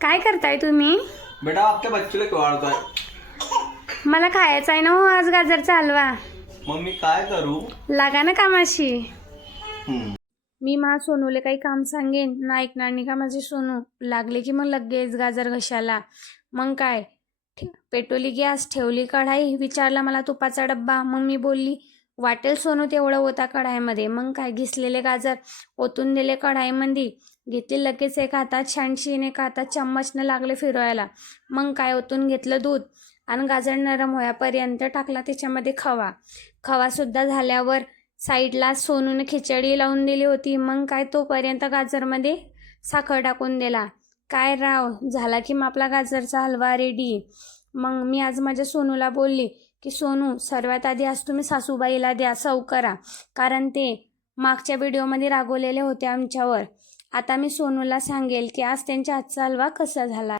काय करताय तुम्ही? बेटा आपके बच्चे को खिलाता है। मला खायचं आहे ना हो आज गाजरचा हलवा. मम्मी काय करू? लागा ना कामाशी. हम्म. मी मा सोनूले काही काम सांगेन ना ऐकणार नाही का माझी सोनू. लागले की मग लगेच गाजर घशाला. मग काय पेटवली गॅस, ठेवली कढाई, विचारला मला तुपाचा डब्बा. मग मी बोलली वाटेल सोनू तेवढं होता कढाईमध्ये. मग काय घिसलेले गाजर ओतून दिले कढाईमध्ये. घेतली लगेच एका हातात छानशीन एका हातात चम्मचनं लागले फिरवायला. मग काय ओतून घेतलं दूध आणि गाजर नरम होयापर्यंत टाकला त्याच्यामध्ये खवा. खवासुद्धा झाल्यावर साईडला सोनूने खिचडी लावून दिली होती. मग काय तोपर्यंत गाजरमध्ये साखर टाकून दिला. काय राव झाला की मग आपला गाजरचा हलवा रेडी. मग मी आज माझ्या सोनूला बोलली की सोनू सर्वात आधी आज तुम्ही सासूबाईला द्या सव करा, कारण ते मागच्या व्हिडिओमध्ये रागवलेले होते आमच्यावर. आता मी सोनूला सांगेल की आज त्यांच्या हातचा हलवा कसा झाला.